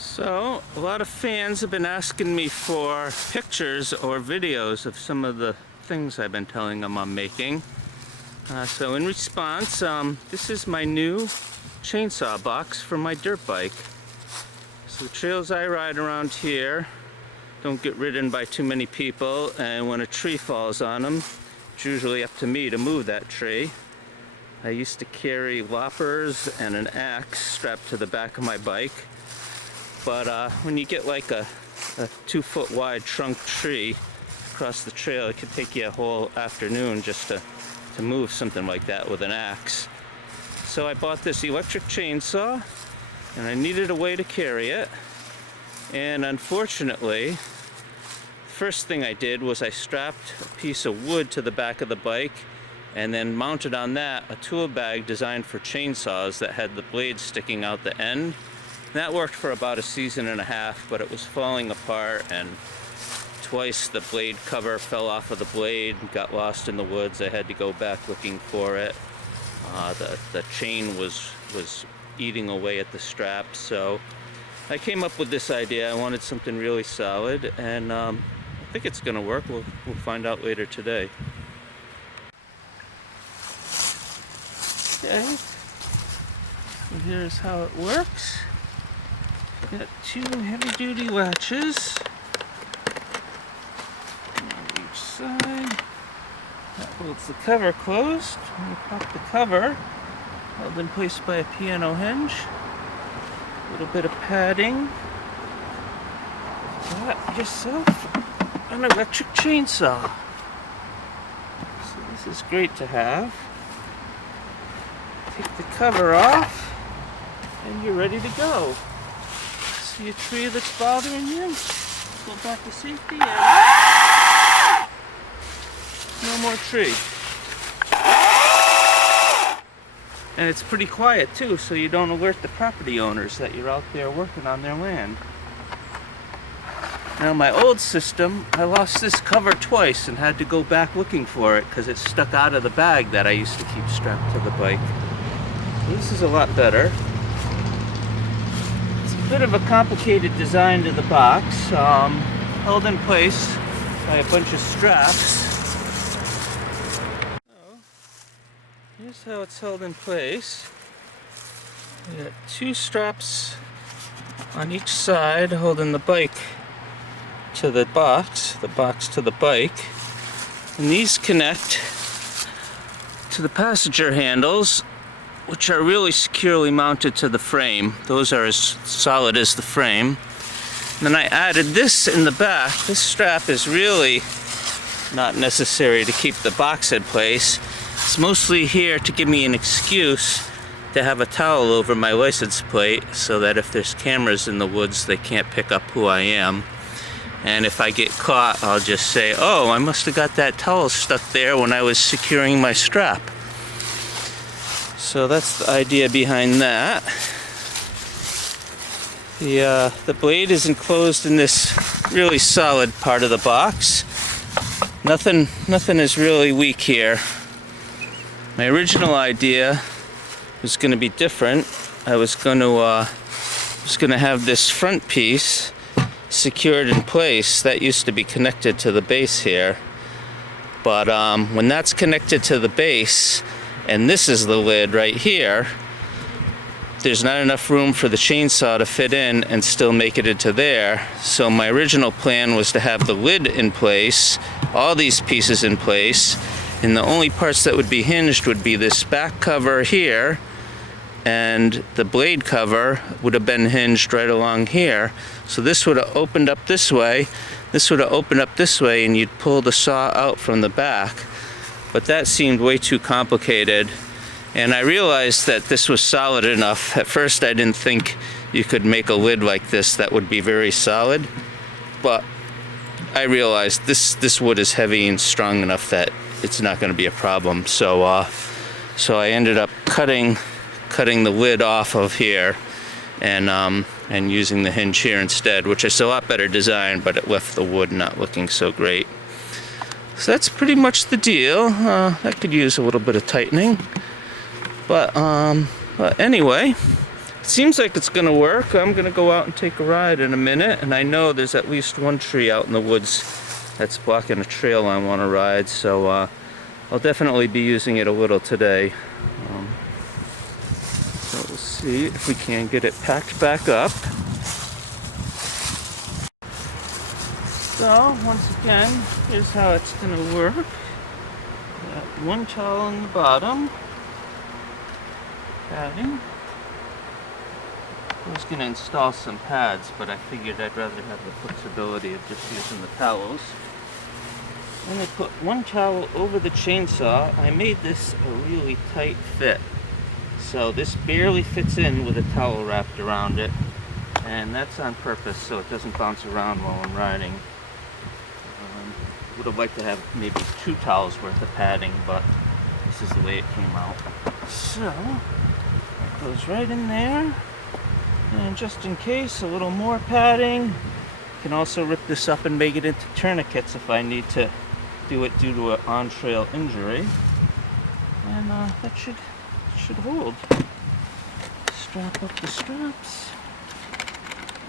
So, a lot of fans have been asking me for pictures or videos of some of the things I've been telling them I'm making. So in response, this is my new chainsaw box for my dirt bike. So the trails I ride around here don't get ridden by too many people, and when a tree falls on them, it's usually up to me to move that tree. I used to carry loppers and an axe strapped to the back of my bike. But when you get like a 2-foot wide trunk tree across the trail, it could take you a whole afternoon just to move something like that with an axe. So I bought this electric chainsaw, and I needed a way to carry it. And unfortunately, the first thing I did was I strapped a piece of wood to the back of the bike and then mounted on that a tool bag designed for chainsaws that had the blades sticking out the end. That worked for about a season and a half, but it was falling apart, and twice the blade cover fell off of the blade and got lost in the woods. I had to go back looking for it. The chain was eating away at the strap, so I came up with this idea. I wanted something really solid, and I think it's going to work. We'll find out later today. Okay, so here's how it works. Got 2 heavy-duty latches on each side. That holds the cover closed. When you pop the cover, held in place by a piano hinge. A little bit of padding. Got yourself an electric chainsaw. So this is great to have. Take the cover off, and you're ready to go. See a tree that's bothering you? Go back to safety and no more tree. And it's pretty quiet too, so you don't alert the property owners that you're out there working on their land. Now my old system, I lost this cover twice and had to go back looking for it because it stuck out of the bag that I used to keep strapped to the bike. So this is a lot better. Bit of a complicated design to the box, held in place by a bunch of straps. So, here's how it's held in place. We got 2 straps on each side holding the bike to the box to the bike, and these connect to the passenger handles, which are really securely mounted to the frame. Those are as solid as the frame. And then I added this in the back. This strap is really not necessary to keep the box in place. It's mostly here to give me an excuse to have a towel over my license plate so that if there's cameras in the woods, they can't pick up who I am. And if I get caught, I'll just say, oh, I must have got that towel stuck there when I was securing my strap. So that's the idea behind that. The blade is enclosed in this really solid part of the box. Nothing is really weak here. My original idea was going to be different. I was going to have this front piece secured in place that used to be connected to the base here. But when that's connected to the base, and this is the lid right here, there's not enough room for the chainsaw to fit in and still make it into there. So my original plan was to have the lid in place, all these pieces in place, and the only parts that would be hinged would be this back cover here, and the blade cover would have been hinged right along here. So this would have opened up this way, this would have opened up this way, and you'd pull the saw out from the back. But that seemed way too complicated, and I realized that this was solid enough. At first I didn't think you could make a lid like this that would be very solid, but I realized this wood is heavy and strong enough that it's not going to be a problem. So I ended up cutting the lid off of here and using the hinge here instead, which is a lot better design, but it left the wood not looking so great. So that's pretty much the deal. That could use a little bit of tightening. But anyway, seems like it's gonna work. I'm gonna go out and take a ride in a minute, and I know there's at least one tree out in the woods that's blocking a trail I want to ride, so I'll definitely be using it a little today. So we'll see if we can get it packed back up. So once again, here's how it's gonna work. Got one towel on the bottom, padding. I was going to install some pads, but I figured I'd rather have the flexibility of just using the towels. And I put one towel over the chainsaw. I made this a really tight fit, so this barely fits in with a towel wrapped around it, and that's on purpose so it doesn't bounce around while I'm riding. Would have liked to have maybe 2 towels worth of padding, but this is the way it came out. So it goes right in there. And just in case, a little more padding. You can also rip this up and make it into tourniquets if I need to do it due to an on-trail injury. And that should hold. Strap up the straps,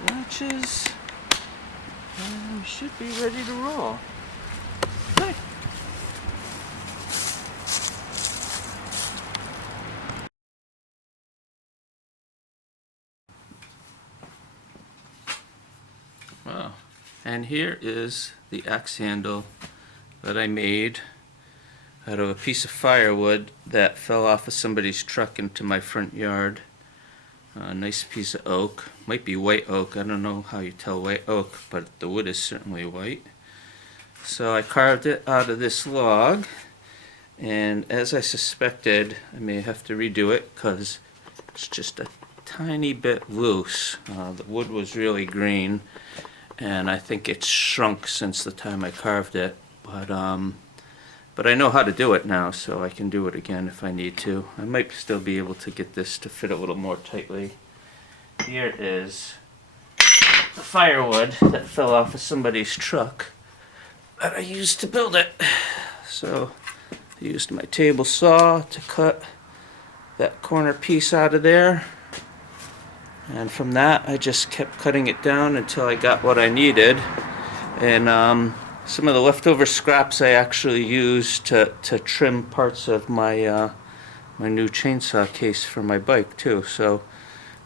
latches, and we should be ready to roll. Okay. Wow. And here is the axe handle that I made out of a piece of firewood that fell off of somebody's truck into my front yard. A nice piece of oak. Might be white oak. I don't know how you tell white oak, but the wood is certainly white. So I carved it out of this log, and as I suspected, I may have to redo it because it's just a tiny bit loose. The wood was really green, and I think it's shrunk since the time I carved it, but I know how to do it now, so I can do it again if I need to. I might still be able to get this to fit a little more tightly. Here is the firewood that fell off of somebody's truck that I used to build it. So I used my table saw to cut that corner piece out of there. And from that, I just kept cutting it down until I got what I needed. And some of the leftover scraps I actually used to trim parts of my my new chainsaw case for my bike too. So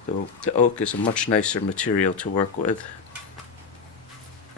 the oak is a much nicer material to work with.